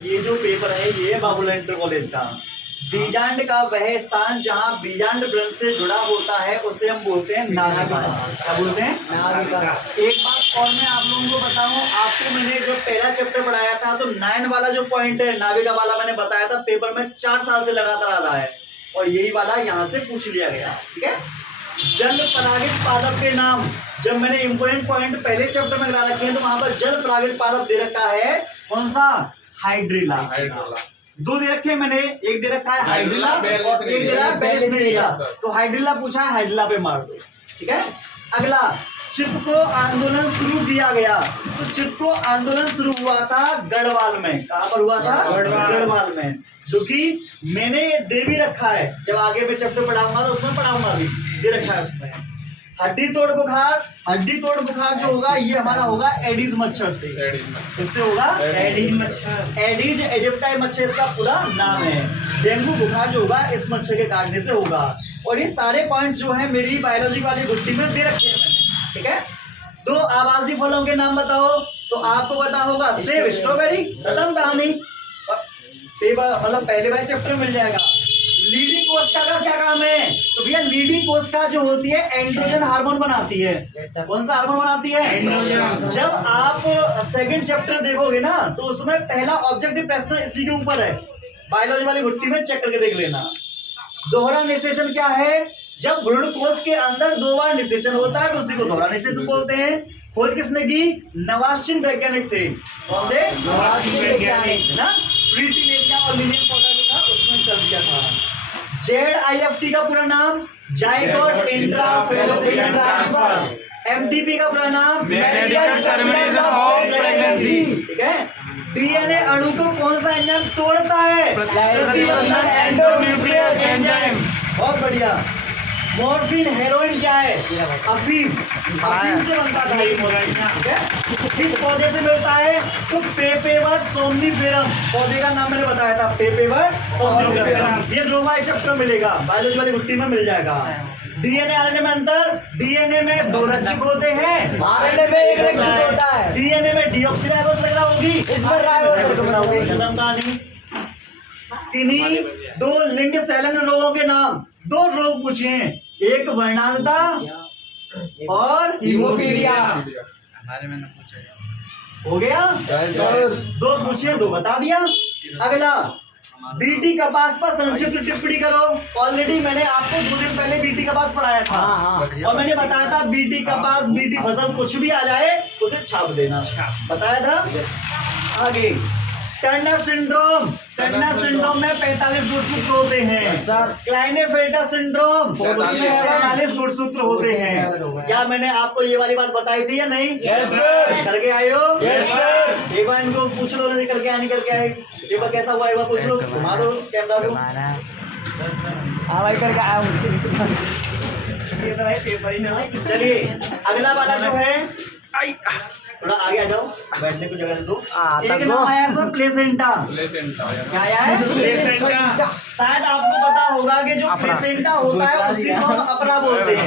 ये जो पेपर है ये बाबूलाल इंटर कॉलेज का बीजांड का वह स्थान जहाँ बीजांड वृंश से जुड़ा होता है उसे हम बोलते हैं नाविका। क्या बोलते हैं? नाविका। एक बात और मैं आप लोगों को बताऊं, आपको मैंने जो पहला चैप्टर पढ़ाया था तो 9 वाला जो पॉइंट है नाविका वाला मैंने बताया था, पेपर में 4 साल से लगातार आ रहा है और यही वाला यहाँ से पूछ लिया गया। ठीक है, जल परागित पादप के नाम। जब मैंने इंपोर्टेंट पॉइंट पहले चैप्टर में करा रखे हैं तो वहां पर जल परागित पादप दे रखा है कौन सा? हाइड्रिला। दो दे रखे मैंने, एक दे रखा है हाइड्रिला और एक दे रहा है बेलिस्नेरिया। तो हाइड्रिला पूछा है, हाइड्रिला पे मार दो। ठीक है, अगला चिपको आंदोलन शुरू किया गया। तो चिपको आंदोलन शुरू हुआ था गढ़वाल में। कहां पर हुआ था? गढ़वाल में, जो कि मैंने दे भी रखा है, जब आगे मैं चैप्टर पढ़ाऊंगा तो उसमें पढ़ाऊंगा भी, दे रखा है उसमें। हड्डी तोड़ बुखार, हड्डी तोड़ बुखार जो होगा ये हमारा होगा एडीज मच्छर से। किससे होगा? एडीज मच्छर। एडीज इजिप्टाई मच्छर इसका पूरा नाम है। डेंगू बुखार जो होगा इस मच्छर के काटने से होगा। और ये सारे पॉइंट्स जो है मेरी बायोलॉजी वाली गुट्टी में दे रखे हैं मैंने। ठीक है, 2 आवासी फलों के नाम बताओ। तो आपको पता होगा सेब, स्ट्रॉबेरी, खत्म कहानी। पेपर मतलब पहले वाले चैप्टर में मिल जाएगा। लीडी कोशिका का क्या काम है? तो भैया लीडी कोशिका जो होती है एंड्रोजन हार्मोन बनाती है। कौन सा हार्मोन बनाती है? एंड्रोजन। जब आप सेकंड चैप्टर देखोगे ना तो उसमें पहला ऑब्जेक्टिव प्रश्न इसी के ऊपर है। बायोलॉजी वाली गुट्टी में चेक करके देख लेना। दोहरा निषेचन क्या है? जब भ्रूण कोश के अंदर 2 बार निषेचन होता है तो उसी को दोहरा निषेचन बोलते हैं। खोज किसने की? नवाश्चिन वैज्ञानिक थे। कौन थे? नवाश्चिन वैज्ञानिक ना। फ्रीटिलेरिया और लिलियम पौधा जो था उसमें कर दिया था। ZIFT का पूरा नाम जाइगोट इंट्राफैलोपियन ट्रांसफर। MTP का पूरा नाम मेडिकल टर्मिनेशन ऑफ प्रेगनेंसी। ठीक है, डीएनए अणु को कौन सा एंजाइम तोड़ता है? Endonuclease enzyme. बहुत बढ़िया। मॉर्फिन हेरोइन क्या है? अफीम। अफीम से बनता था ये मॉर्फिन। ठीक है, किस पौधे से मिलता है? तो पेपेवर सोमनिफेरम पौधे का नाम मैंने बताया था, पेपेवर सोमनिफेरम। ये रोमाई चैप्टर मिलेगा, बायोलॉजी वाली गुट्टी में मिल जाएगा। डीएनए आरएनए में अंतर? डीएनए में 2 रज्जुक होते हैं, आरएनए में 1 रज्जुक होता है। डीएनए में डीऑक्सीराइबोस रचना होगी, इसमें राइबोस रचना होगी। खत्म कहानी। किन्हीं 2 लिंग संलग्न रोगों के नाम। 2 रोग पूछे हैं, एक वर्णांधता और हीमोफीलिया। हो गया? 2 पूछे, 2 बता दिया। अगला बीटी कपास पर संक्षिप्त टिप्पणी करो। ऑलरेडी मैंने आपको 2 दिन पहले बीटी कपास पढ़ाया था और मैंने बताया था बीटी कपास, बीटी फसल कुछ भी आ जाए उसे छाप देना, बताया था। आगे टर्नर सिंड्रोम। टर्नर सिंड्रोम में 45 गुणसूत्र होते हैं। क्लाइनेफेल्टर सिंड्रोम उसमें 44 गुणसूत्र होते हैं। क्या मैंने आपको ये वाली बात बताई थी या नहीं? yes, करके आए हो? yes, एक बार इनको पूछ लो, नहीं करके आए, नहीं करके आए, एक बार कैसा हुआ एक बार पूछ लो। घुमा दो कैमरा को। चलिए अगला वाला जो है, थोड़ा आगे आ जाओ, बैठने को जगह दो। एक नाम आया इसमें प्लेसेंटा। क्या आया है? प्लेसेंटा। शायद आपको पता होगा कि जो प्लेसेंटा होता है उसी को हम अपरा बोलते हैं।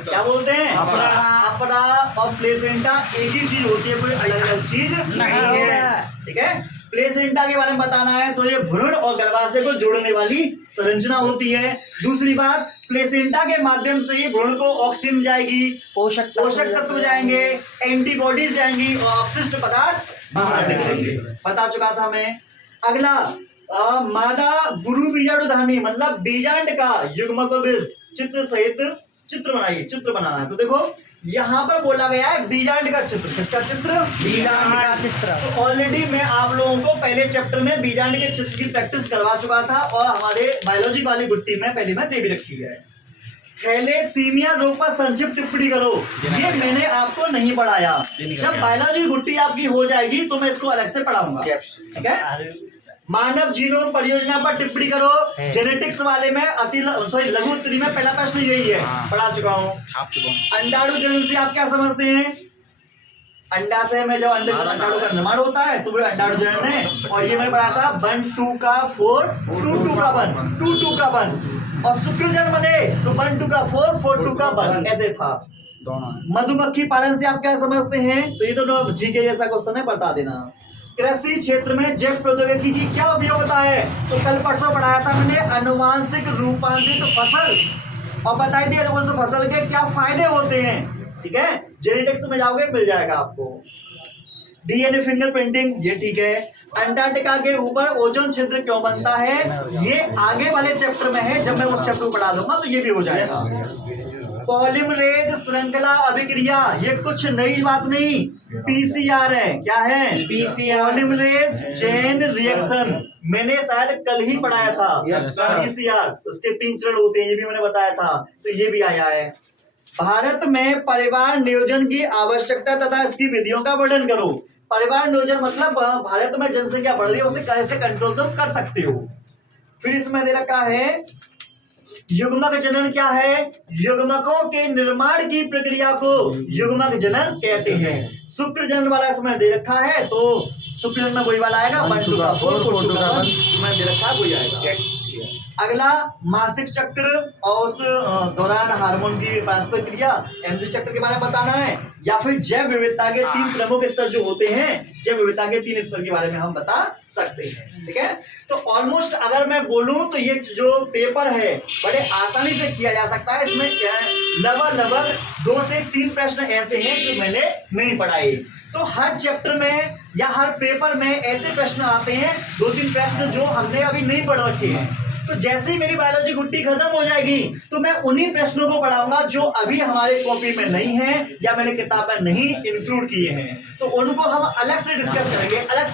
क्या बोलते हैं? अपरा और प्लेसेंटा एक ही चीज होती है, कोई अलग अलग चीज नहीं है। ठीक है, प्लेसेंटा के बारे में बताना है तो ये भ्रूण और गर्भाशय को जोड़ने वाली संरचना होती है। दूसरी बात, प्लेसेंटा के माध्यम से ही भ्रूण को ऑक्सीजन जाएगी, पोषक तत्व जाएंगे, एंटीबॉडीज जाएंगी और अपशिष्ट पदार्थ बाहर निकलेंगे। बता चुका था मैं। अगला मादा गुरु बीजाणुधानी मतलब बीजांड का युग्मक चित्र सहित चित्र बनाइए। चित्र बनाना है तो देखो यहाँ पर बोला गया है बीजांड का चित्र। किसका चित्र? बीजांड का चित्र। तो ऑलरेडी मैं आप लोगों को पहले चैप्टर में बीजांड के चित्र की प्रैक्टिस करवा चुका था और हमारे बायोलॉजी वाली गुट्टी में पहले में दे भी रखी है। थैलेसीमिया रोग पर संक्षिप्त टिप्पणी करो। ये मैंने आपको नहीं पढ़ाया, जब बायोलॉजी गुट्टी आपकी हो जाएगी तो मैं इसको अलग से पढ़ाऊंगा। ठीक है, मानव जीनोम परियोजना पर टिप्पणी करो। जेनेटिक्स वाले में लघु उत्तरी में पहला प्रश्न यही है, पढ़ा चुका हूँ। अंडाणु जनन से आप क्या समझते हैं? अंडा से में जब अंडाणु का निर्माण होता है तो वो अंडाणु जनन है। और ये मैंने पढ़ा था 1 2 का 4 2 2 का 1 2 2 का 1। और शुक्रजन बने तो 1 2 का 4 4 2 का 1 ऐसे था दोनों। मधुमक्खी पालन से आप क्या समझते हैं? तो ये दोनों जीके जैसा क्वेश्चन है, बता देना। कृषि क्षेत्र में जैव प्रौद्योगिकी की क्या उपयोगिता है? तो कल परसों पढ़ाया था मैंने, अनुवांशिक रूपांतरित फसल, और बताई दी अनुवांशिक फसल के क्या फायदे होते हैं। ठीक है, जेनेटिक्स में जाओगे मिल जाएगा आपको। डीएनए फिंगरप्रिंटिंग, ये ठीक है। अंटार्कटिका के ऊपर ओजोन छिद्र क्यों बनता है, ये आगे वाले चैप्टर में है, जब मैं उस चैप्टर को पढ़ा दूंगा तो ये भी हो जाएगा। पॉलीमरेज श्रृंखला अभिक्रिया, ये कुछ नई बात नहीं, पीसीआर है। क्या है? पॉलीमरेज चेन रिएक्शन, मैंने शायद कल ही पढ़ाया था। पीसीआर, उसके 3 चरण होते हैं, ये भी मैंने बताया था, तो ये भी आया है। भारत में परिवार नियोजन की आवश्यकता तथा इसकी विधियों का वर्णन करो। परिवार नियोजन मतलब भारत में जनसंख्या बढ़ रही है, उसे कैसे कंट्रोल तुम कर सकते हो। फिर इसमें दे रखा है युग्मक जनन। क्या है? युग्मकों के निर्माण की प्रक्रिया को युग्मक जनन कहते हैं। शुक्र जनन वाला इसमें दे रखा है, तो शुक्र जनन में वही वाला आएगा, 1 to 4 4 to 1 में दे रखा है, वही आएगा। अगला मासिक चक्र और उस दौरान हार्मोन की ट्रांसफर क्रिया, एमजी चक्र के बारे में बताना है, या फिर जैव विविधता के 3 प्रमुख स्तर जो होते हैं, जैव विविधता के 3 स्तर के बारे में हम बता सकते हैं। ठीक है, तो ऑलमोस्ट अगर मैं बोलूं तो ये जो पेपर है बड़े आसानी से किया जा सकता है। इसमें लगभग 2 से 3 प्रश्न ऐसे हैं जो मैंने नहीं पढ़ाए। तो हर चैप्टर में या हर पेपर में ऐसे प्रश्न आते हैं, 2-3 प्रश्न जो हमने अभी नहीं पढ़ रखे हैं। तो जैसे ही मेरी बायोलॉजी गुट्टी खत्म हो जाएगी तो मैं उन्हीं प्रश्नों को पढ़ाऊंगा जो अभी हमारे कॉपी में नहीं है या मैंने किताब में नहीं इंक्लूड किए हैं, तो उनको हम अलग से डिस्कस करेंगे, अलग